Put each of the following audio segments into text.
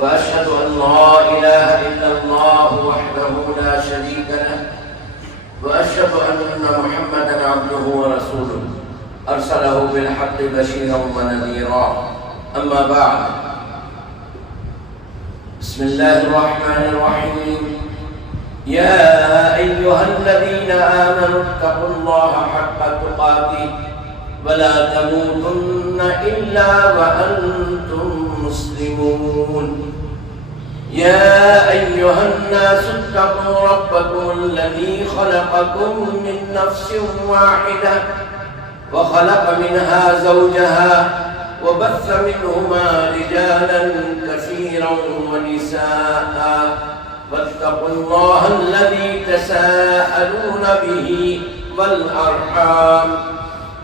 وأشهد أن لا إله إلا الله وحده لا شريك له وأشهد أن محمدا عبده ورسوله أرسله بالحق بشيرا ونذيرا أما بعد بسم الله الرحمن الرحيم يا أيها الذين آمنوا اتقوا الله حق تقاته ولا تموتن إلا وأنتم مسلمون يا أيها الناس اتقوا ربكم الذي خلقكم من نفس واحدة وخلق منها زوجها وبث منهما رجالا كثيرا ونساء واتقوا الله الذي تساءلون به والأرحام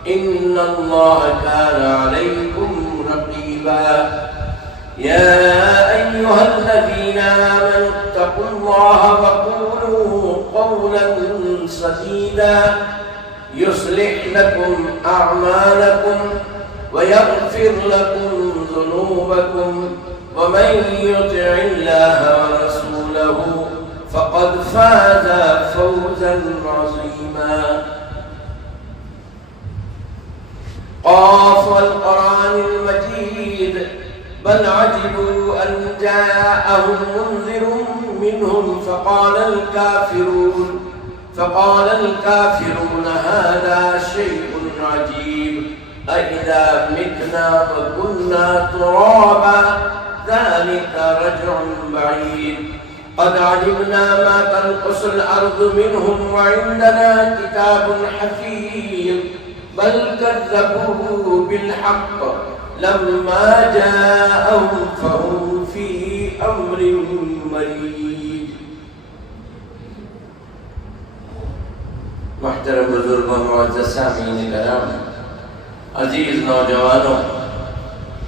إن الله كان عليكم رقيبا يا أيها الذين آمنوا اتقوا الله وقولوا قولا سديدا يصلح لكم أعمالكم ويغفر لكم ذنوبكم ومن يطع الله ورسوله فقد فاز فوزا عظيما قاف القرآن المجيد بل عجبوا أن جاءهم منذر منهم فقال الكافرون هذا شيء عجيب أإذا متنا وكنا ترابا ذلك رجع بعيد قد علمنا ما تنقص الأرض منهم وعندنا كتاب حفيظ بل كذبوا بالحق لما جاءهم فهم في أمر مريج محترم بزرگوں معزز سامعین کرام عزیز نوجوانوں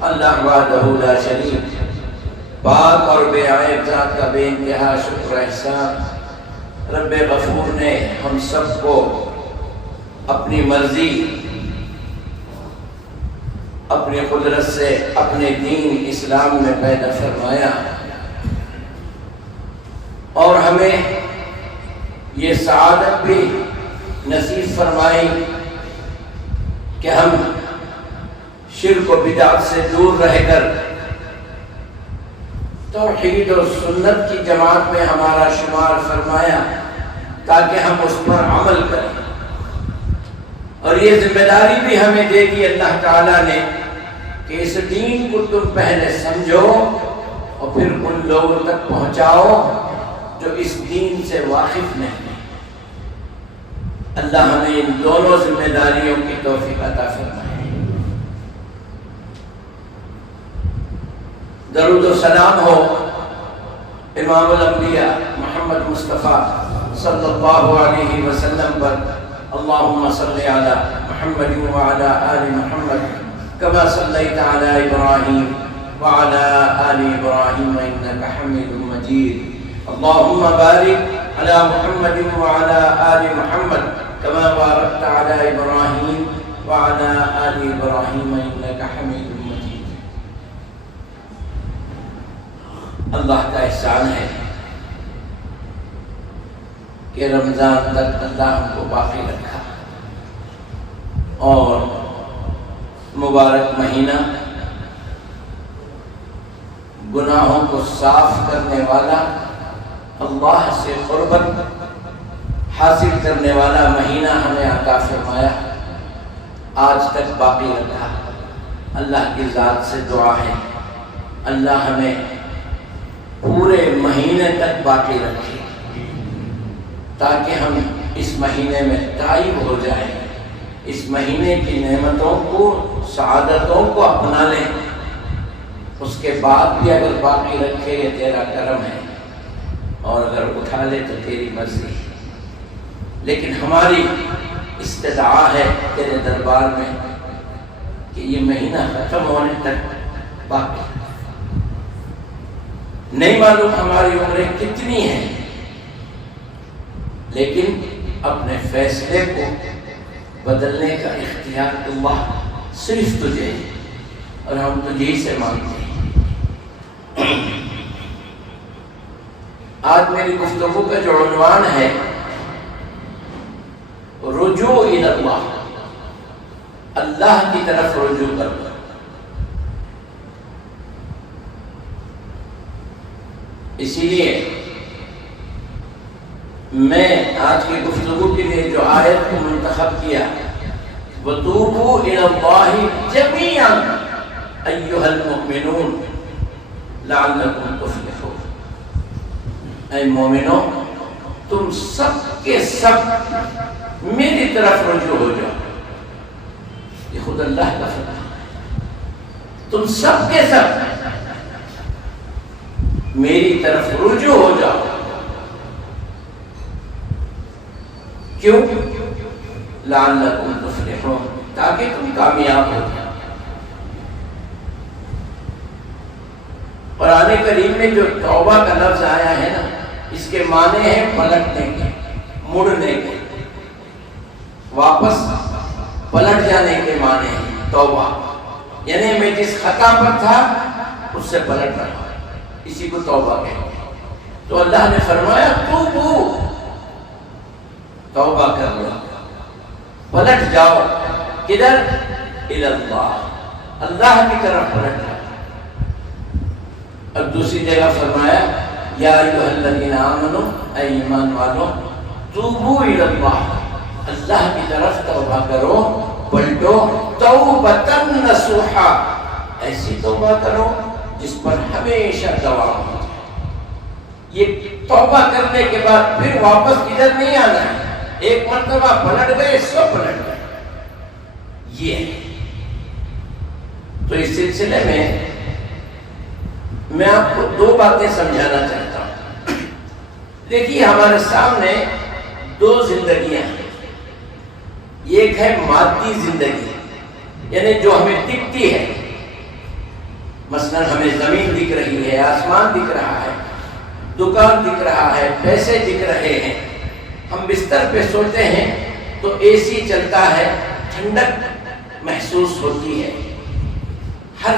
اللہ وحدہ لا شریک پاک اور بے عیب ذات کا بے انتہا شکر احسان رب غفور نے ہم سب کو اپنی مرضی اپنی قدرت سے اپنے دین اسلام میں پیدا فرمایا اور ہمیں یہ سعادت بھی نصیب فرمائی کہ ہم شرک و بدعت سے دور رہ کر توحید و سنت کی جماعت میں ہمارا شمار فرمایا تاکہ ہم اس پر عمل کریں اور یہ ذمہ داری بھی ہمیں دے دی اللہ تعالیٰ نے کہ اس دین کو تم پہلے سمجھو اور پھر ان لوگوں تک پہنچاؤ جو اس دین سے واقف نہیں۔ اللہ ہمیں ان دونوں ذمہ داریوں کی توفیق عطا فرمائے۔ درود و سلام ہو امام الانبیاء محمد مصطفیٰ صلی اللہ علیہ وسلم پر۔ اللهم صل على محمد وعلى آل محمد كما صليت على إبراهيم وعلى آل إبراهيم إنك حميد مجيد اللهم بارك على محمد وعلى آل محمد كما باركت على إبراهيم وعلى آل إبراهيم إنك حميد مجيد۔ اللہ کا احسان ہے کہ رمضان تک اللہ ہم کو باقی رکھا اور مبارک مہینہ گناہوں کو صاف کرنے والا، اللہ سے قربت حاصل کرنے والا مہینہ ہمیں عطا فرمایا، آج تک باقی رکھا۔ اللہ کی ذات سے دعا ہے اللہ ہمیں پورے مہینے تک باقی رکھے تاکہ ہم اس مہینے میں تائب ہو جائیں، اس مہینے کی نعمتوں کو، سعادتوں کو اپنا لیں، اس کے بعد بھی اگر باقی رکھے یہ تیرا کرم ہے اور اگر اٹھا لے تو تیری مرضی ہے، لیکن ہماری استدعا ہے تیرے دربار میں کہ یہ مہینہ ختم ہونے تک باقی۔ نہیں معلوم ہماری عمریں کتنی ہیں، لیکن اپنے فیصلے کو بدلنے کا اختیار اللہ صرف تجھے اور ہم تجھے سے مانگتے ہیں۔ آج میری گفتگو کا جو عنوان ہے رجوع الی اللہ، اللہ کی طرف رجوع کرنا۔ اسی لیے میں آج کی گفتگو کے لیے جو آیت کو منتخب کیا، وَتُوبُوا إِلَى اللَّهِ جَمِيعًا أَيُّهَا الْمُؤْمِنُونَ لَعَلَّكُمْ تُفْلِحُونَ۔ اے مومنوں، تم سب کے سب میری طرف رجوع ہو جاؤ۔ یہ خود اللہ کا فرمان ہے، تم سب کے سب میری طرف رجوع ہو جاؤ۔ کیوں؟ لعلکم تفلحون، تاکہ تم کامیاب ہو جاؤ۔ قرآن کریم میں جو توبہ کا لفظ آیا ہے نا، اس کے معنی ہیں پلٹنے کے، مڑنے کے، واپس پلٹ جانے کے معنی ہیں توبہ، یعنی میں جس خطا پر تھا اس سے پلٹ رہا ہوں، اسی کو توبہ کہتے ہیں۔ تو اللہ نے فرمایا توبہ کر لو، پلٹ جاؤ۔ کدھر؟ الی اللہ، اللہ کی طرف پلٹ جاؤ۔ اب دوسری جگہ فرمایا یا ایھا الذین آمنوا، اے ایمان والو، توبوا الی اللہ، اللہ کی طرف توبہ کرو، پلٹو، توبۃ نصوحا، ایسی توبہ کرو جس پر ہمیشہ دوام ہو جائے۔ یہ توبہ کرنے کے بعد پھر واپس ادھر نہیں آنا ہے، ایک مرتبہ پلٹ گئے سو پلٹ گئے، یہ ہے۔ تو اس سلسلے میں آپ کو دو باتیں سمجھانا چاہتا ہوں۔ دیکھیے ہمارے سامنے دو زندگیاں ہیں، ایک ہے مادی زندگی، یعنی جو ہمیں دکھتی ہے، مثلا ہمیں زمین دکھ رہی ہے، آسمان دکھ رہا ہے، دکان دکھ رہا ہے، پیسے دکھ رہے ہیں، ہم بستر پہ سوتے ہیں تو اے سی چلتا ہے، ٹھنڈک محسوس ہوتی ہے، ہر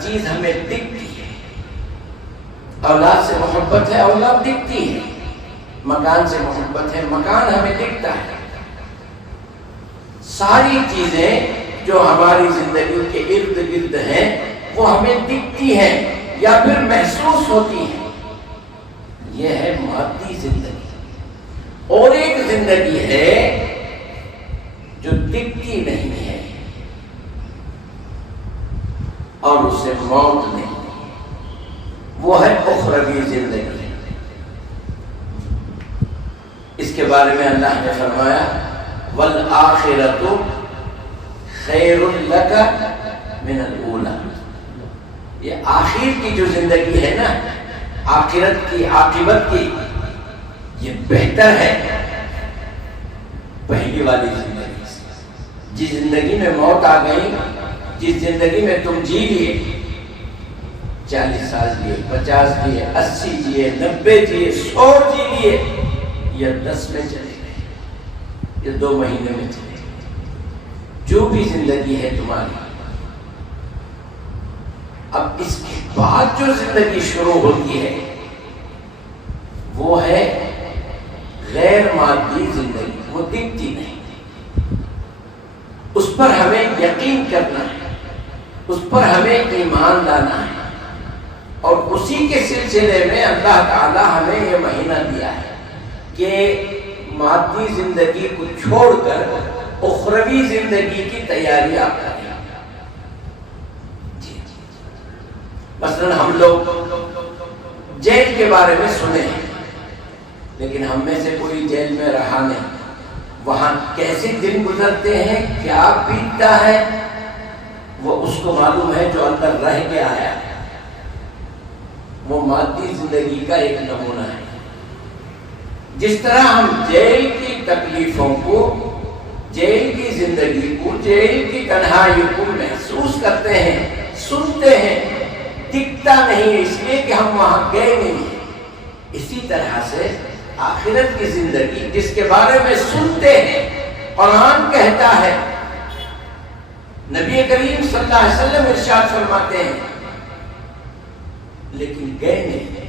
چیز ہمیں دکھتی ہے۔ اولاد سے محبت ہے، اولاد دکھتی ہے، مکان سے محبت ہے، مکان ہمیں دکھتا ہے۔ ساری چیزیں جو ہماری زندگی کے ارد گرد ہیں وہ ہمیں دکھتی ہیں یا پھر محسوس ہوتی ہیں، یہ ہے مادی زندگی۔ اور ایک زندگی ہے جو دکھتی نہیں ہے اور اس سے موت نہیں، وہ ہے اخروی زندگی۔ اس کے بارے میں اللہ نے فرمایا والآخرۃ خیر لک من الاولی، یہ آخر کی جو زندگی ہے نا، آخرت کی، عاقبت کی، یہ بہتر ہے پہلی والی زندگی سے۔ جس زندگی میں موت آ گئی، جس زندگی میں تم جی لیے، 40 سال جیے، 50 جیے، 80 جیے، 90 جیے، 100 جی لیے، یا 10 میں چلے گئے، یا 2 مہینے میں چلے گئے، جو بھی زندگی ہے تمہاری، اب اس کے بعد جو زندگی شروع ہوتی ہے وہ ہے غیر مادی زندگی، وہ دکھتی نہیں، اس پر ہمیں یقین کرنا ہے، اس پر ہمیں ایمان لانا ہے، اور اسی کے سلسلے میں اللہ تعالی ہمیں یہ مہینہ دیا ہے کہ مادی زندگی کو چھوڑ کر اخروی زندگی کی تیاری آپ کریں۔ مثلا ہم لوگ جیل کے بارے میں سنے ہیں، لیکن ہم میں سے کوئی جیل میں رہا نہیں، وہاں کیسے دن گزرتے ہیں، کیا بیتتا ہے، وہ اس کو معلوم ہے جو اندر رہ کے آیا ہے۔ وہ مادی زندگی کا ایک نمونہ ہے۔ جس طرح ہم جیل کی تکلیفوں کو، جیل کی زندگی کو، جیل کی تنہائی کو محسوس کرتے ہیں، سنتے ہیں، دکھتا نہیں اس لیے کہ ہم وہاں گئے نہیں ہیں، اسی طرح سے آخرت کی زندگی جس کے بارے میں سنتے ہیں، قرآن کہتا ہے، نبی کریم صلی اللہ علیہ وسلم ارشاد فرماتے ہیں لیکن گئے نہیں،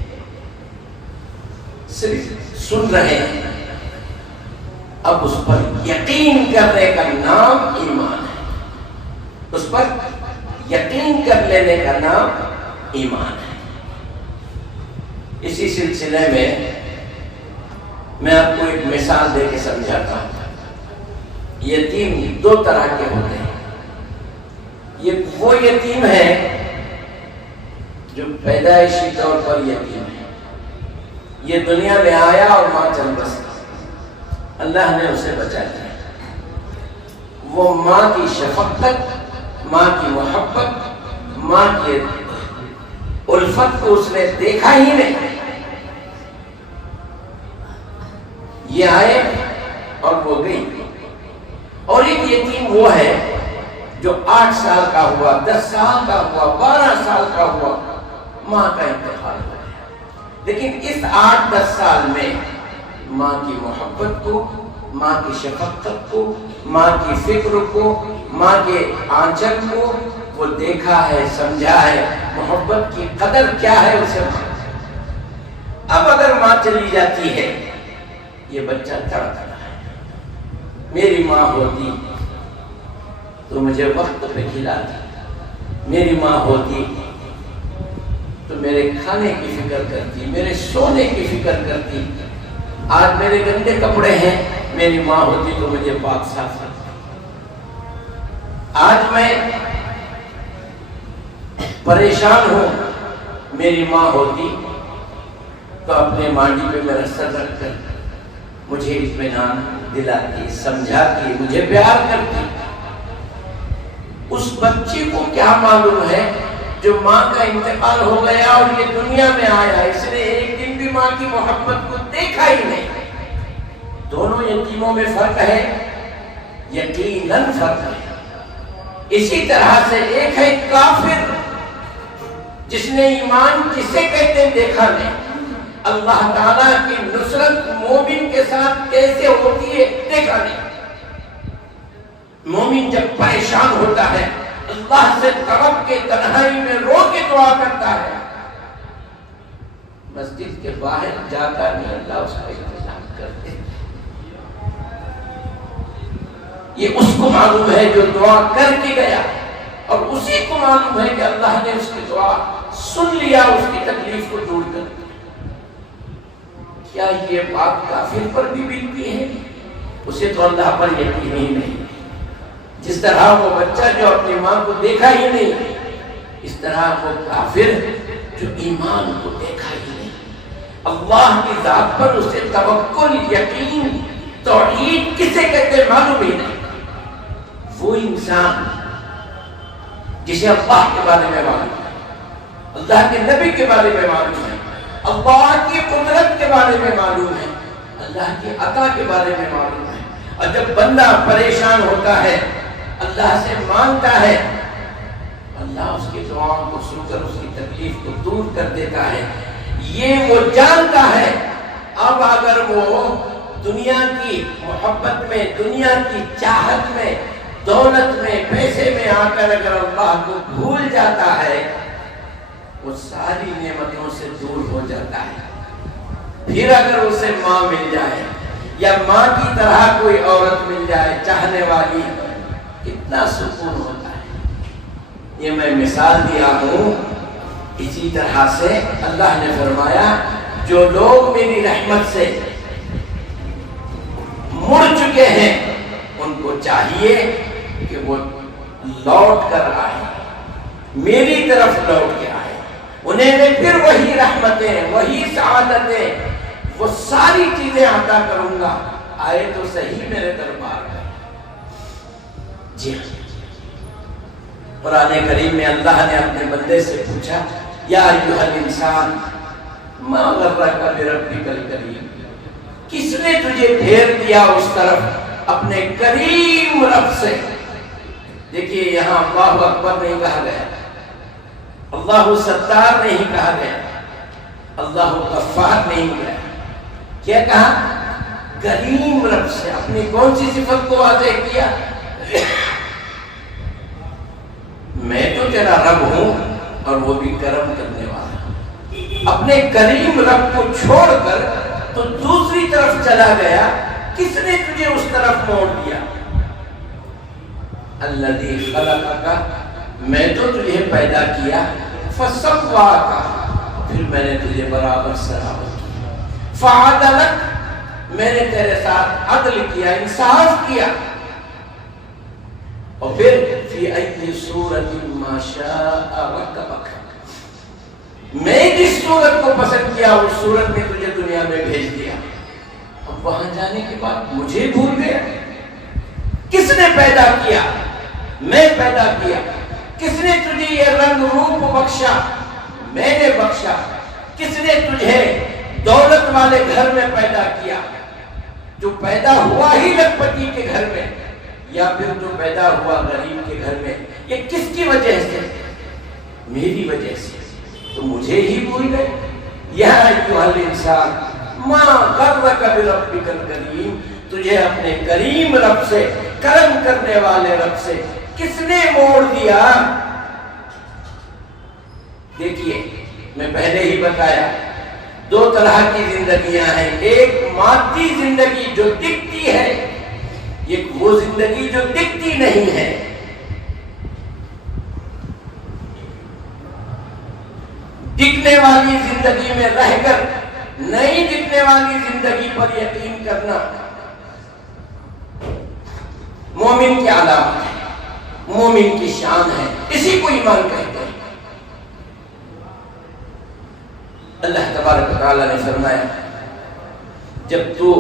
صرف سن رہے ہیں۔ اب اس پر یقین کرنے کا نام ایمان ہے، اس پر یقین کر لینے کا نام ایمان ہے۔ اسی سلسلے میں آپ کو ایک مثال دے کے سمجھاتا ہوں۔ یتیم دو طرح کے ہوتے ہیں۔ یہ وہ یتیم ہے جو پیدائشی طور پر یتیم ہے، یہ دنیا میں آیا اور ماں چل بسا، اللہ نے اسے بچا لیا۔ وہ ماں کی شفقت، ماں کی محبت، ماں کی الفت کو اس نے دیکھا ہی نہیں۔ یہ آئے اور وہ گئی۔ اور ایک یتیم وہ ہے جو 8 سال کا ہوا، 10 سال کا ہوا، 12 سال کا ہوا، ماں کا انتقال ہو گیا، لیکن اس 8-10 سال میں ماں کی محبت کو، ماں کی شفقت کو، ماں کی فکر کو، ماں کے آنچل کو وہ دیکھا ہے، سمجھا ہے، محبت کی قدر کیا ہے اسے۔ اب اگر ماں چلی جاتی ہے، یہ بچہ تڑپ رہا ہے، میری ماں ہوتی تو مجھے وقت پہ کھلاتی، میری ماں ہوتی تو میرے کھانے کی فکر کرتی، میرے سونے کی فکر کرتی، آج میرے گندے کپڑے ہیں، میری ماں ہوتی تو مجھے پاک صاف کرتی، آج میں پریشان ہوں، میری ماں ہوتی تو اپنے مانڈی پہ میرا سر رکھ کر مجھے اطمینان دلاتی، سمجھاتی، مجھے پیار کرتی۔ اس بچے کو کیا معلوم ہے جو ماں کا انتقال ہو گیا اور یہ دنیا میں آیا، اس نے ایک دن بھی ماں کی محبت کو دیکھا ہی نہیں۔ دونوں یتیموں میں فرق ہے، یقیناً فرق ہے۔ اسی طرح سے ایک ہے کافر جس نے ایمان کسے کہتے ہیں دیکھا نہیں، اللہ تعالیٰ کی نصرت مومن کے ساتھ کیسے ہوتی ہے دیکھا نہیں۔ مومن جب پریشان ہوتا ہے اللہ سے تڑپ کے تنہائی میں رو کے دعا کرتا ہے، مسجد کے باہر جاتا نہیں، اللہ اس کا انتظام کرتے۔ یہ اس کو معلوم ہے جو دعا کر کے گیا، اور اسی کو معلوم ہے کہ اللہ نے اس کی دعا سن لیا، اس کی تکلیف کو دور کر دیا۔ کیا یہ بات کافر پر بھی ملتی ہے؟ اسے تو اللہ پر یقین ہی نہیں۔ جس طرح وہ بچہ جو اپنی ماں کو دیکھا ہی نہیں، اس طرح وہ کافر جو ایمان کو دیکھا ہی نہیں، اللہ کی ذات پر اسے توکل، یقین، توحید کسے کہتے معلوم ہی نہیں۔ وہ انسان جسے اللہ کے بارے میں معلوم ہے، اللہ کے نبی کے بارے میں معلوم ہے، اللہ کی قدرت کے بارے میں معلوم ہے، اللہ کی عطا کے بارے میں معلوم ہے، اور جب بندہ پریشان ہوتا ہے اللہ سے مانگتا ہے، اللہ اس کی دعاؤں کو سن کر اس کی تکلیف کو دور کر دیتا ہے، یہ وہ جانتا ہے۔ اب اگر وہ دنیا کی محبت میں، دنیا کی چاہت میں، دولت میں، پیسے میں آ کر اگر اللہ کو بھول جاتا ہے، وہ ساری نعمتوں سے دور ہو جاتا ہے۔ پھر اگر اسے ماں مل جائے یا ماں کی طرح کوئی عورت مل جائے چاہنے والی، کتنا سکون ہوتا ہے۔ یہ میں مثال دیا ہوں۔ اسی طرح سے اللہ نے فرمایا جو لوگ میری رحمت سے مڑ چکے ہیں ان کو چاہیے کہ وہ لوٹ کر آئے، میری طرف لوٹ کے آئے، انہیں میں پھر وہی رحمتیں، وہی سعادتیں، وہ ساری چیزیں عطا کروں گا، آئے تو صحیح میرے دربار میں۔ جی قرآن کریم میں اللہ نے اپنے بندے سے پوچھا یا ایھا الانسان ما غرک بربک الکریم، کس نے تجھے پھیر دیا اس طرف اپنے کریم رب سے۔ دیکھیے یہاں اللہ اکبر نہیں کہا گیا، اللہ ستار نہیں کہا گیا، اللہ غفار نہیں گیا، کیا کہا؟ کریم رب سے۔ اپنی کون سی صفت کو واضح کیا؟ میں تو تیرا رب ہوں اور وہ بھی کرم کرنے والا، اپنے کریم رب کو چھوڑ کر تو دوسری طرف چلا گیا، کس نے تجھے اس طرف موڑ دیا؟ الذی خلقک، میں تو تجھے پیدا کیا، فسواک، پھر میں نے تجھے برابر سرابر کیا، فعدلک، میں نے تیرے ساتھ عدل کیا، انصاف کیا، اور پھر فی ای صورت ما شاء رکبک، میں جس صورت کو پسند کیا اس صورت میں تجھے دنیا میں بھیج دیا۔ اب وہاں جانے کے بعد مجھے بھول گیا؟ کس نے پیدا کیا؟ میں پیدا کیا۔ کس نے تجھے یہ رنگ روپ بخشا؟ میں نے بخشا۔ کس نے تجھے دولت والے گھر میں پیدا کیا؟ جو پیدا ہوا ہی لکھپتی کے گھر میں، یا پھر جو پیدا ہوا غریب کے گھر میں؟ یہ کس کی وجہ سے؟ میری وجہ سے۔ تو مجھے ہی بھول گئے؟ یا ایھا الانسان ما غرک بربک الکریم، تجھے اپنے کریم رب سے، کرم کرنے والے رب سے کس نے موڑ دیا؟ دیکھیے، میں پہلے ہی بتایا دو طرح کی زندگیاں ہیں، ایک مادی زندگی جو دکھتی ہے، ایک وہ زندگی جو دکھتی نہیں ہے۔ دکھنے والی زندگی میں رہ کر نہیں دکھنے والی زندگی پر یقین کرنا مومن کی علامت ہے، مومن کی شان ہے، اسی کو ایمان کہتے ہیں۔ اللہ تبارک و تعالیٰ نے فرمایا، جب تو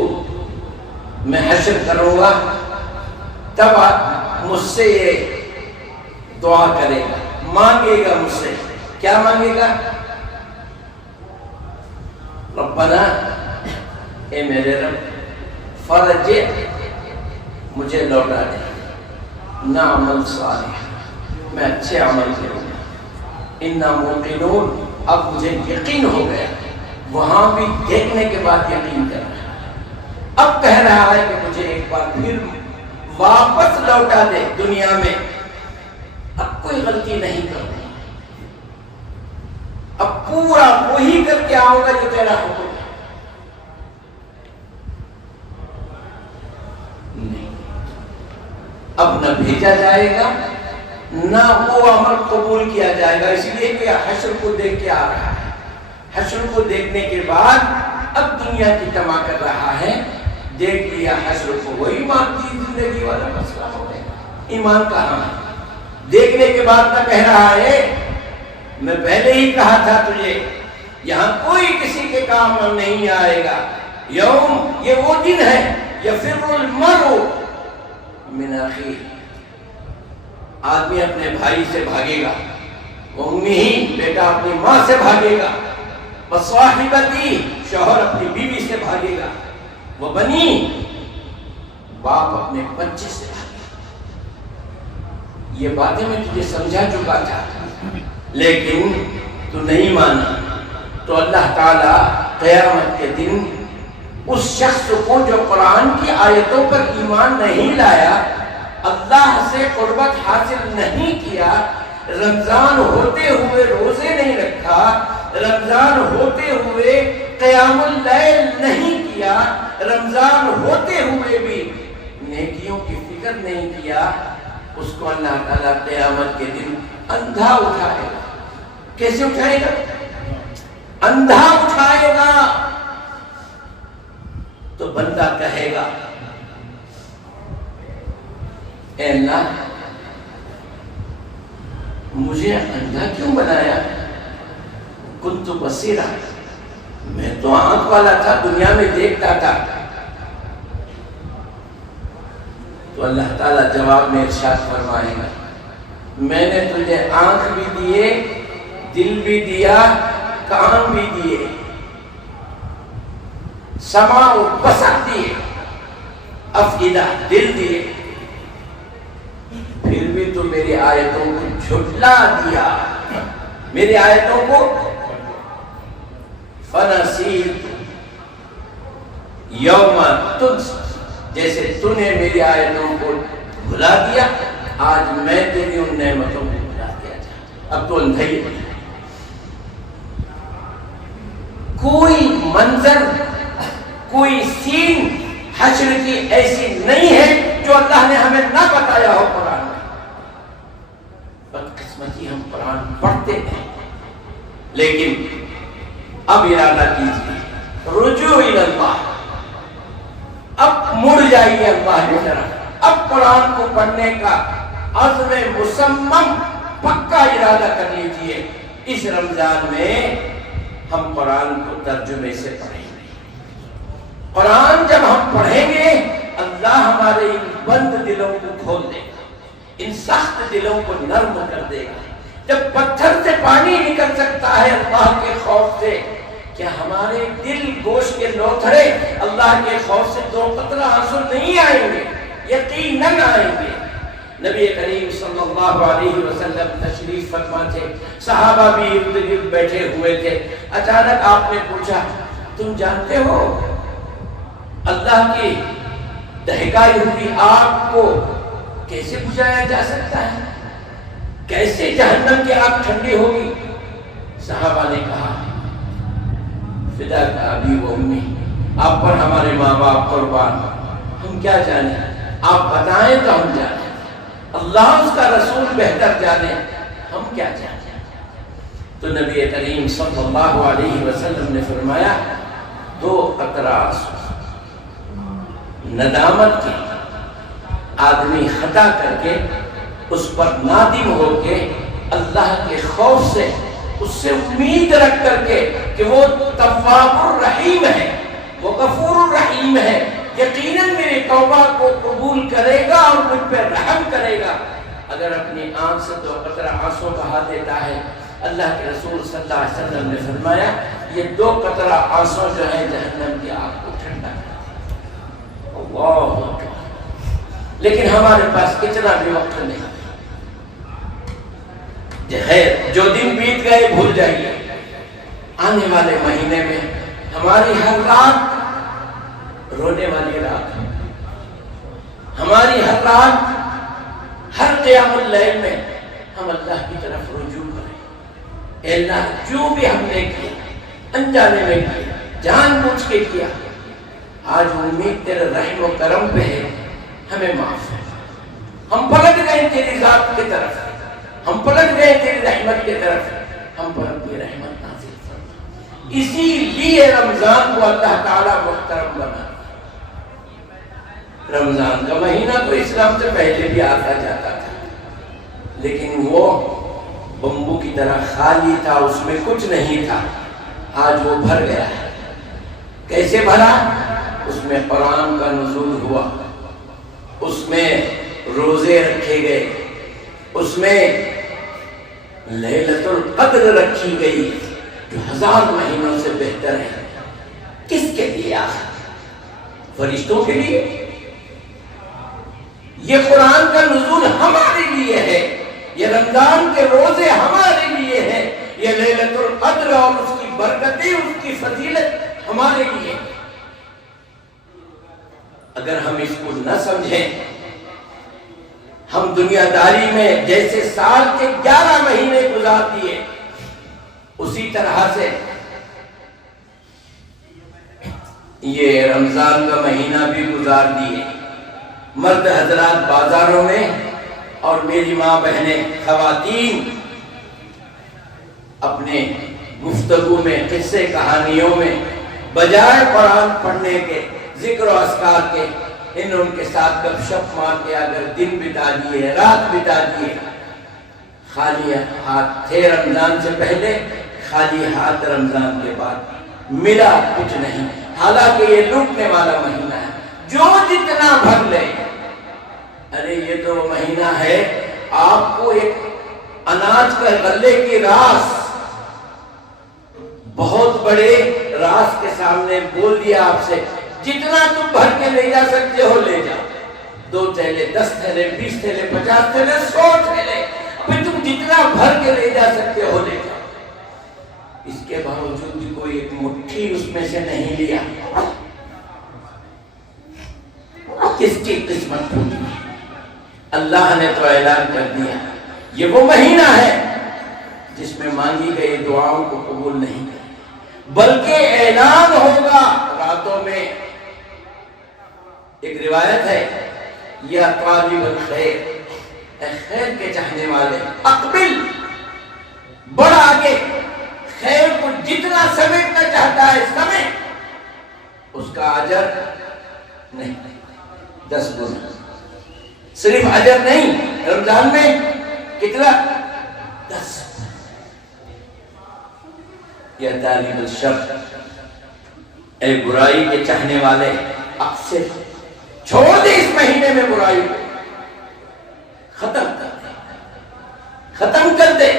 میں حشر کروں گا تب مجھ سے یہ دعا کرے گا، مانگے گا مجھ سے۔ کیا مانگے گا؟ ربنا، اے میرے رب، فرجع، مجھے لوٹا دے، نعمل صالح، میں اچھے عمل کروں گا، انا موقنون، اب مجھے یقین ہو گیا، وہاں بھی دیکھنے کے بعد یقین کر رہا ہے، اب کہہ رہا ہے کہ مجھے ایک بار پھر واپس لوٹا دے دنیا میں، اب کوئی غلطی نہیں کروں، اب پورا وہی کر کے آؤں گا جو تیرا حکم ہے۔ نہیں، اب نہ بھیجا جائے گا نہ وہ عمل قبول کیا جائے گا، اسی لیے کہ حشر کو دیکھ کے آ رہا ہے۔ حشر کو دیکھنے کے بعد اب دنیا کی تما کر رہا ہے، دیکھ لیا حشر کو، وہی مادی زندگی والا مسئلہ ہو گیا، ایمان کہاں ہے؟ دیکھنے کے بعد نہ کہہ رہا ہے میں پہلے ہی کہا تھا تجھے، یہاں کوئی کسی کے کام نہیں آئے گا، یوم، یہ وہ دن ہے، یفر المرء من اخیہ، آدمی اپنے بھائی سے بھاگے گا، امہ، بیٹا اپنی ماں سے بھاگے گا، وصاحبتی، شوہر اپنی بیوی سے بھاگے گا، وبنی، باپ اپنے بچے سے بھاگے گا۔ یہ باتیں میں تجھے سمجھا چکا تھا، لیکن تو نہیں مانا، تو اللہ تعالیٰ قیامت کے دن اس شخص کو جو قرآن کی آیتوں پر ایمان نہیں لایا، اللہ سے قربت حاصل نہیں کیا، رمضان ہوتے ہوئے روزے نہیں رکھا، رمضان ہوتے ہوئے قیام اللیل نہیں کیا، رمضان ہوتے ہوئے بھی نیکیوں کی فکر نہیں کیا، اس کو اللہ تعالیٰ قیامت کے دن اندھا اٹھائے گا۔ کیسے اٹھائے گا؟ اندھا اٹھائے گا، تو بندہ کہے گا اے اللہ، مجھے اندھا کیوں بنایا؟ کنت بصیرا، میں تو آنکھ والا تھا، دنیا میں دیکھتا تھا۔ تو اللہ تعالیٰ جواب میں ارشاد فرمائے گا، میں نے تجھے آنکھ بھی دیے، دل بھی دیا، کان بھی دیے، سمع و بصر دیے، افئدہ، دل دیے، پھر بھی تو میری آیتوں کو جھٹلا دیا، میری آیتوں کو فنسیت یوم تنس، جیسے تو نے میری آیتوں کو بھلا دیا، آج میں تیری ان نعمتوں کو بھلا دیا جائے، اب تو اندھا ہی بنا۔ منظر، کوئی سین حشر کی ایسی نہیں ہے جو اللہ نے ہمیں نہ بتایا ہو قرآن میں۔ بدقسمتی ہم قرآن پڑھتے ہیں لیکن اب ارادہ کیجیے رجوع الی اللہ، اب مڑ جائیے اللہ کی طرف، اب قرآن کو پڑھنے کا عزم مصمم پکا ارادہ کر لیجیے۔ اس رمضان میں ہم قرآن کو ترجمے سے پڑھیں گے۔ قرآن جب ہم پڑھیں گے اللہ ہمارے ان بند دلوں کو کھول دے گا، ان سخت دلوں کو نرم کر دے گا۔ جب پتھر سے پانی نکل سکتا ہے اللہ کے خوف سے، کیا ہمارے دل گوشت کے لوتھڑے اللہ کے خوف سے دو قطرہ آنسو نہیں آئیں گے؟ یقیناً آئیں گے۔ نبی کریم صلی اللہ علیہ وسلم تشریف فرما تھے، صحابہ بھی ارد گرد بیٹھے ہوئے تھے۔ اچانک آپ نے پوچھا تم جانتے ہو اللہ کی دہکائی ہوئی آگ کو کیسے بجھایا جا سکتا ہے؟ کیسے جہنم کی آگ ٹھنڈی ہوگی؟ صحابہ نے کہا فداک ابی و امی، آپ پر ہمارے ماں باپ قربان، ہم کیا جانیں، آپ بتائیں تو ہم جانیں، اللہ اس کا رسول بہتر جانے، ہم کیا جانیں۔ تو نبی کریم صلی اللہ علیہ وسلم نے فرمایا دو قطرہ آنسو ندامت کی، آدمی خطا کر کے اس پر نادم ہو کے اللہ کے خوف سے، اس سے امید رکھ کر کے کہ وہ تواب الرحیم ہے، وہ غفور الرحیم ہے، یقیناً میری توبہ کو قبول کرے گا اور مجھ پہ رحم کرے گا، اگر اپنی آنکھ سے دو قطرہ آنسو بہا دیتا ہے، اللہ کے رسول صلی اللہ علیہ وسلم نے فرمایا یہ دو قطرہ آنسو جو ہے جہنم کی آگ کو ٹھنڈا کرتا ہے۔ اللہ اکبر۔ لیکن ہمارے پاس اتنا بھی وقت نہیں ہے، جو دن بیت گئے بھول جائیے۔ آنے والے مہینے میں ہماری ہر رات رونے والی رات ہے، ہماری ہر رات، ہر قیام اللیل میں ہم اللہ کی طرف رجوع کریں۔ اے اللہ جو بھی ہم نے کیا، انجانے میں کیا، جان بوجھ کے کیا، آج امید تیرے رحم و کرم پہ ہے، ہمیں معاف ہے۔ ہم پلٹ گئے تیری ذات کی طرف، ہم پلٹ گئے تیری رحمت کی طرف، ہم پر اپنی رحمت نازل فرما۔ اسی لیے رمضان کو اللہ تعالیٰ محترم بنا۔ رمضان کا مہینہ تو اسلام سے پہلے بھی آتا جاتا تھا، لیکن وہ بمبو کی طرح خالی تھا، اس میں کچھ نہیں تھا۔ آج وہ بھر گیا ہے۔ کیسے بھرا؟ اس میں قرآن کا نزول ہوا، اس میں روزے رکھے گئے، اس میں لیلۃ القدر رکھی گئی جو 1000 مہینوں سے بہتر ہے۔ کس کے لیے آخر؟ فرشتوں کے لیے؟ یہ قرآن کا نزول ہمارے لیے ہے، یہ رمضان کے روزے ہمارے لیے ہیں، یہ لیلۃ القدر اور اس کی برکتیں، اس کی فضیلت ہمارے لیے۔ اگر ہم اس کو نہ سمجھیں، ہم دنیا داری میں جیسے سال کے 11 مہینے گزار دیے، اسی طرح سے یہ رمضان کا مہینہ بھی گزار دیے۔ مرد حضرات بازاروں میں اور میری ماں بہنیں خواتین اپنے گفتگو میں، قصے کہانیوں میں بجائے قرآن پڑھنے کے، ذکر و اذکار کے، ان کے ساتھ گپ شپ مار کے اگر دن بتا دیے، رات بتا دیے۔ خالی ہاتھ تھے رمضان سے پہلے، خالی ہاتھ رمضان کے بعد، ملا کچھ نہیں۔ حالانکہ یہ لوٹنے والا مہینہ ہے، جو جتنا بھر لے۔ ارے یہ تو مہینہ ہے، آپ کو ایک اناج کا غلے کی راس، بہت بڑے راس کے سامنے بول دیا آپ سے جتنا تم بھر کے لے جا سکتے ہو لے جا، 2 تھیلے، 10 تھیلے، 20 تھیلے، 50 تھیلے، 100 تھیلے، ابھی تم جتنا بھر کے لے جا سکتے ہو لے جا۔ اس کے باوجود بھی کوئی ایک مٹھی اس میں سے نہیں لیا۔ کس کی قسمت پھوٹی؟ اللہ نے تو اعلان کر دیا یہ وہ مہینہ ہے جس میں مانگی گئی دعاؤں کو قبول نہیں کرے، بلکہ اعلان ہوگا راتوں میں. ایک روایت ہے یا طالب الخیر، اے خیر کے چاہنے والے، اقبل، بڑھ آگے، خیر کو جتنا سمیٹنا چاہتا ہے سمیٹ، اس کا اجر نہیں 10 گنا. صرف اجر نہیں، رمضان میں کتنا 10. یا طالب الشر، اے برائی کے چاہنے والے، اکثر چھوڑ دے اس مہینے میں برائی کو، ختم کر دے، ختم کر دے.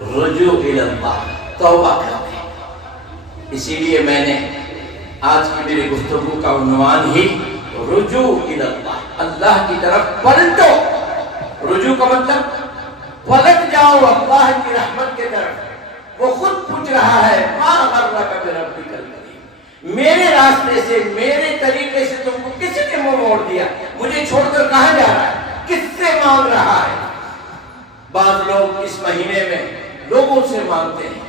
رجوع الی اللہ، توبہ کر دے. اسی لیے میں نے آج کی میری گفتگو کا عنوان ہی رجوع الی اللہ، اللہ کی طرف پلٹو. رجوع کا مطلب پلٹ جاؤ اللہ کی رحمت کے طرف. وہ خود پوچھ رہا ہے ما غرک بربک الکریم، میرے راستے سے، میرے طریقے سے تم کو کس نے منہ موڑ دیا؟ مجھے چھوڑ کر کہاں جا رہا ہے؟ کس سے مانگ رہا ہے؟ بعض لوگ اس مہینے میں لوگوں سے مانگتے ہیں،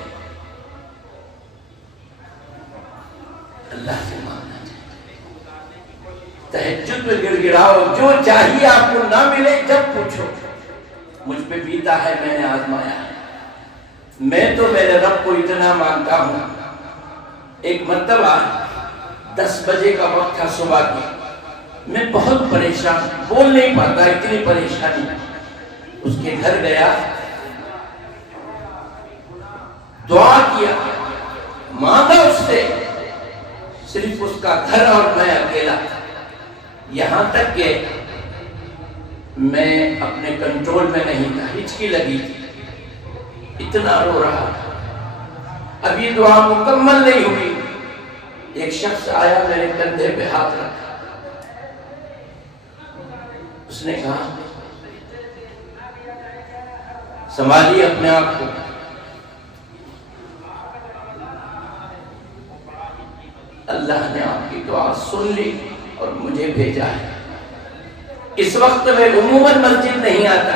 اللہ سے مانگنا چاہیے. تہجد میں گڑ گڑاؤ، جو چاہیے آپ کو نہ ملے جب پوچھو. مجھ پہ بیتا ہے، میں نے آزمایا ہے. میں تو میرے رب کو اتنا مانگتا ہوں. ایک مرتبہ 10 بجے کا وقت تھا صبح کی، میں بہت پریشان، بول نہیں پاتا، اتنی پریشانی. اس کے گھر گیا، دعا کیا، مانگا اس سے. صرف اس کا گھر اور میں اکیلا تھا. یہاں تک کہ میں اپنے کنٹرول میں نہیں تھا، ہچکی لگی تھی، اتنا رو رہا تھا. اب یہ دعا مکمل نہیں ہوئی. ایک شخص آیا، میرے کندھے پہ ہاتھ رکھا. اس نے کہا سنبھالیے اپنے آپ کو. اللہ نے آپ کی دعا سن لی اور مجھے بھیجا ہے. اس وقت میں عموماً مسجد نہیں آتا.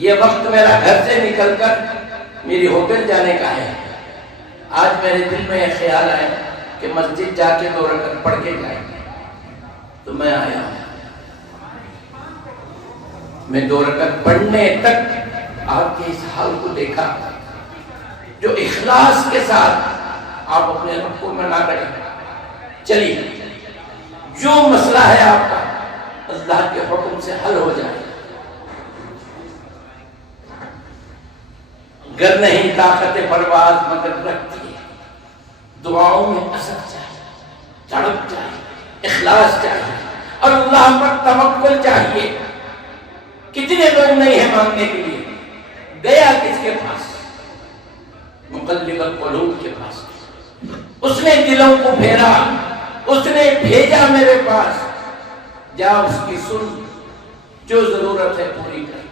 یہ وقت میرا گھر سے نکل کر میری ہوٹل جانے کا ہے. آج میرے دل میں یہ خیال آیا کہ مسجد جا کے 2 رکعت پڑھ کے جائیں گے، تو میں آیا ہوں. میں 2 رکعت پڑھنے تک آپ کے اس حال کو دیکھا، جو اخلاص کے ساتھ آپ اپنے رب کو منا رہے ہیں. چلیے، جو مسئلہ ہے آپ کا اللہ کے حکم سے حل ہو جائے. گر نہیں طاقت پرواز مگر رکھتی ہے. دعاؤں میں اثر چاہیے، تڑپ چاہیے، اخلاص چاہیے اور اللہ پر توکل چاہیے. کتنے لوگ نہیں ہیں مانگنے کے لیے. گیا کس کے پاس؟ مقلب القلوب کے پاس. اس نے دلوں کو پھیرا، اس نے بھیجا میرے پاس. جا اس کی سن، جو ضرورت ہے پوری کر.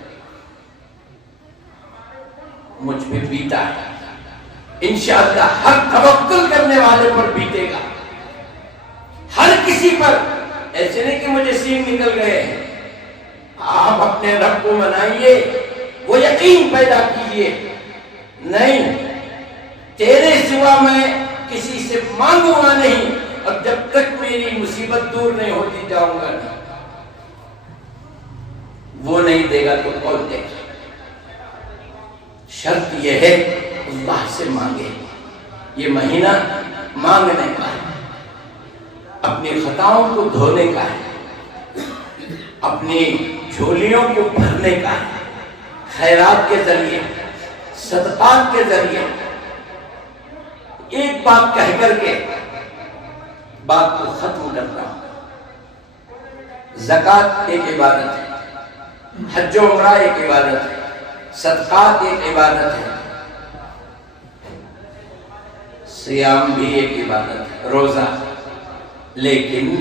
مجھ پہ بیتا ہے، انشاءاللہ ہر توکل کرنے والے پر بیتے گا. ہر کسی پر. ایسے نہیں کہ مجھے سین نکل گئے ہیں. آپ اپنے رب کو منائیے، وہ یقین پیدا کیجئے. نہیں، تیرے سوا میں کسی سے مانگوں گا نہیں، اور جب تک میری مصیبت دور نہیں ہوتی جاؤں گا نہیں. وہ نہیں دے گا تو کون دے گا؟ شرط یہ ہے اللہ سے مانگے. یہ مہینہ مانگنے کا ہے، اپنی خطاؤں کو دھونے کا ہے، اپنی جھولیوں کو بھرنے کا ہے. خیرات کے ذریعے، صدقات کے ذریعے. ایک بات کہہ کر کے بات کو ختم کرتا ہوں. زکوٰۃ ایک عبادت ہے، حج و عمرہ ایک عبادت ہے، صدقات ایک عبادت ہے، سیام بھی ایک عبادت ہے، روزہ. لیکن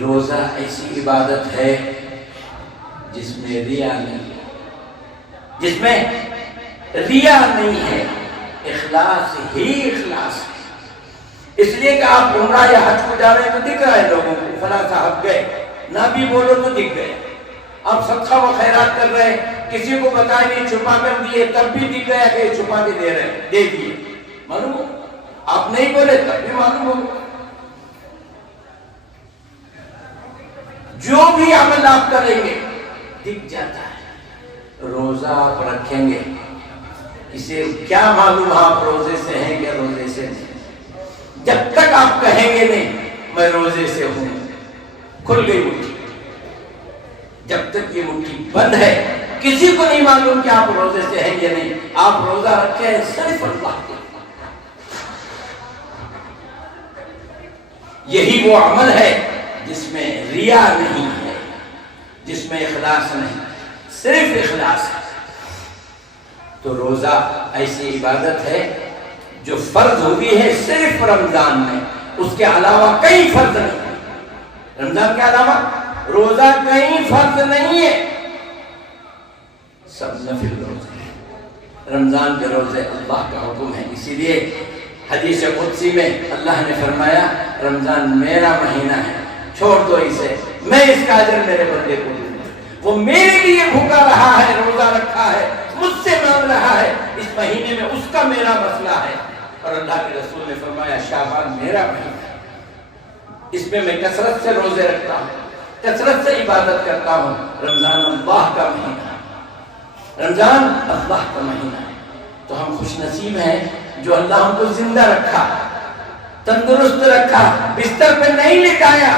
روزہ ایسی عبادت ہے جس میں ریا نہیں ہے، جس میں ریا نہیں ہے، اخلاص ہی اخلاص ہے. اس لیے کہ آپ عمرہ یا حج کو جا رہے ہیں تو دکھ رہا ہے لوگوں کو، فلاں صاحب گئے، نہ بھی بولو تو دکھ گئے. آپ صدقہ و خیرات کر رہے ہیں کسی کو بتایا نہیں، چھپا کر دیے، تب بھی دکھ گیا کہ چھپا کے دے رہے ہیں، دے دیے، معلوم ہو؟ آپ نہیں بولے تب بھی معلوم ہو۔ جو بھی عمل آپ کریں گے دکھ جاتا ہے۔ روزہ آپ رکھیں گے، اسے کیا معلوم آپ روزے سے ہیں یا روزے سے نہیں؟ جب تک آپ کہیں گے نہیں میں روزے سے ہوں، کھل گئی مٹھی۔ جب تک یہ مٹھی بند ہے کسی کو نہیں معلوم کہ آپ روزے سے ہیں یا نہیں۔ آپ روزہ رکھے ہیں صرف اللہ کے، یہی وہ عمل ہے جس میں ریا نہیں ہے، جس میں اخلاص نہیں، صرف اخلاص ہے۔ تو روزہ ایسی عبادت ہے جو فرض ہوئی ہے صرف رمضان میں، اس کے علاوہ کئی فرض نہیں۔ رمضان کے علاوہ روزہ کئی فرض نہیں ہے، سب نفل روزے ہیں۔ رمضان کے روزے اللہ کا حکم ہے، اسی لیے حدیث قدسی میں اللہ نے فرمایا رمضان میرا مہینہ ہے، چھوڑ دو اسے، میں اس کا اجر میرے بندے کو دوں گا۔ وہ میرے لیے بھوکا رہا ہے، روزہ رکھا ہے، مجھ سے مانگ رہا ہے، اس مہینے میں اس کا میرا مسئلہ ہے۔ اور اللہ کے رسول نے فرمایا شعبان میرا مہینہ ہے، اس میں میں کثرت سے روزے رکھتا ہوں، کثرت سے عبادت کرتا ہوں۔ رمضان اللہ کا مہینہ ہے، رمضان اللہ کا مہینہ ہے۔ تو ہم خوش نصیب ہیں جو اللہ ہم کو زندہ رکھا، تندرست رکھا، بستر پہ نہیں لٹایا۔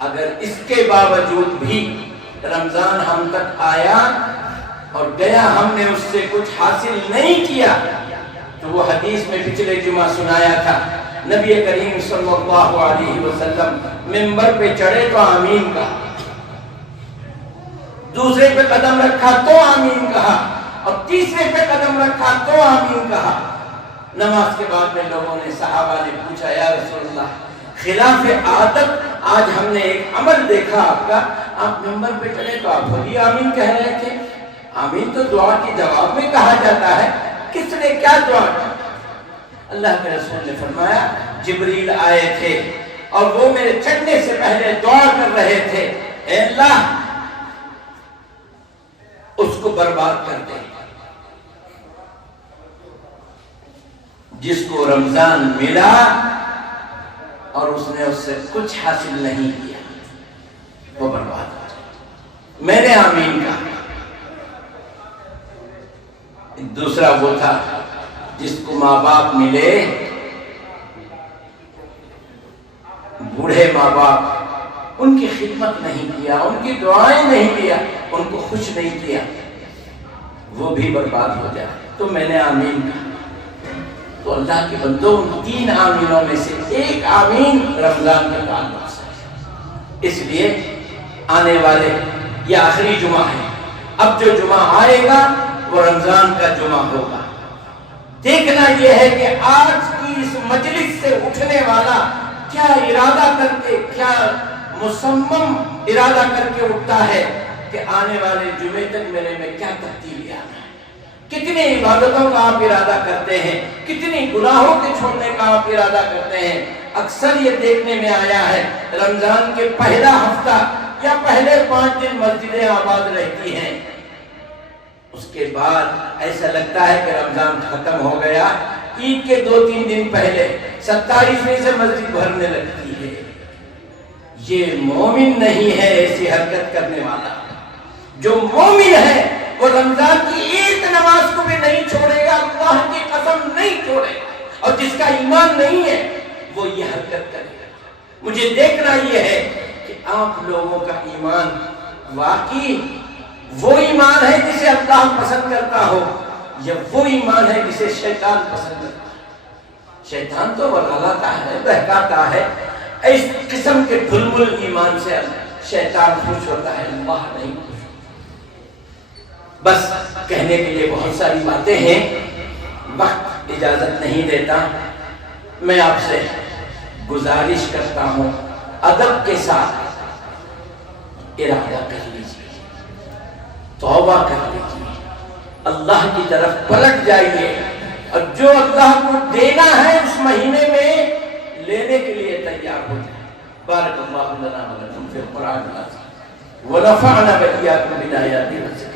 اگر اس کے باوجود بھی رمضان ہم تک آیا اور گیا، ہم نے اس سے کچھ حاصل نہیں کیا، تو وہ حدیث میں پچھلے جمعہ سنایا تھا، نبی کریم صلی اللہ علیہ وسلم منبر پہ چڑھے تو آمین کہا، دوسرے پہ قدم رکھا تو آمین کہا، اور تیسرے پہ قدم رکھا تو آمین کہا۔ نماز کے بعد میں لوگوں نے، صحابہ نے پوچھا یا رسول اللہ خلاف عادت آج ہم نے ایک عمل دیکھا آپ کا، آپ منبر پہ چڑھے تو آپ خود آمین کہہ رہے تھے، آمین تو دعا کے جواب میں کہا جاتا ہے، کس نے کیا دعا کی؟ اللہ کے رسول نے فرمایا جبریل آئے تھے اور وہ میرے چڑھنے سے پہلے دعا کر رہے تھے، اے اللہ اس کو برباد کر دے جس کو رمضان ملا اور اس نے اس سے کچھ حاصل نہیں کیا، وہ برباد ہو جائے۔ میں نے آمین کہا۔ دوسرا وہ تھا جس کو ماں باپ ملے، بوڑھے ماں باپ، ان کی خدمت نہیں کیا، ان کی دعائیں نہیں کیا، ان کو خوش نہیں کیا، وہ بھی برباد ہو جائے۔ تو میں نے آمین کہا۔ تو اللہ کے بندوں ان تین آمینوں میں سے ایک آمین رمضان کے تعلق سے، اس لیے آنے والے یہ آخری جمعہ ہے، اب جو جمعہ آئے گا وہ رمضان کا جمعہ ہوگا۔ دیکھنا یہ ہے کہ آج کی اس مجلس سے اٹھنے والا کیا ارادہ کر کے، کیا مصمم ارادہ کر کے اٹھتا ہے کہ آنے والے جمعے تک میرے میں کیا تبدیلی آنا ہے، کتنی عبادتوں کا آپ ارادہ کرتے ہیں، کتنی گناہوں کے چھوڑنے کا آپ ارادہ کرتے ہیں۔ اکثر یہ دیکھنے میں آیا ہے رمضان کے پہلا ہفتہ یا پہلے 5 دن مسجدیں آباد رہتی ہیں، اس کے بعد ایسا لگتا ہے کہ رمضان ختم ہو گیا، عید کے 2-3 دن پہلے 27ویں سے مسجد بھرنے لگتی ہے۔ یہ مومن نہیں ہے ایسی حرکت کرنے والا۔ جو مومن ہے وہ رمضان کی ایک نماز کو بھی نہیں چھوڑے گا، اللہ کی قسم نہیں چھوڑے گا، اور جس کا ایمان نہیں ہے وہ یہ حرکت کرے گا۔ مجھے دیکھنا یہ ہے کہ آپ لوگوں کا ایمان واقعی وہ ایمان ہے جسے اللہ پسند کرتا ہو، یا وہ ایمان ہے جسے شیطان پسند کرتا ہے۔ شیطان تو ورغلاتا ہے، بہکاتا ہے، اس قسم کے دھلمل ایمان سے شیطان خوش ہوتا ہے، اللہ نہیں خوش ہوتا۔ بس کہنے کے لیے بہت ساری باتیں ہیں، وقت اجازت نہیں دیتا۔ میں آپ سے گزارش کرتا ہوں ادب کے ساتھ ارادہ کر لیجیے، توبہ کر لیجیے، اللہ کی طرف پلٹ جائیے، اور جو اللہ کو دینا ہے اس مہینے میں لینے کے لیے تیار ہو جائے۔ بارک اللہ لنا و لکم فی القرآن العظیم۔ ونفعنا وإياكم بالآيات والذكر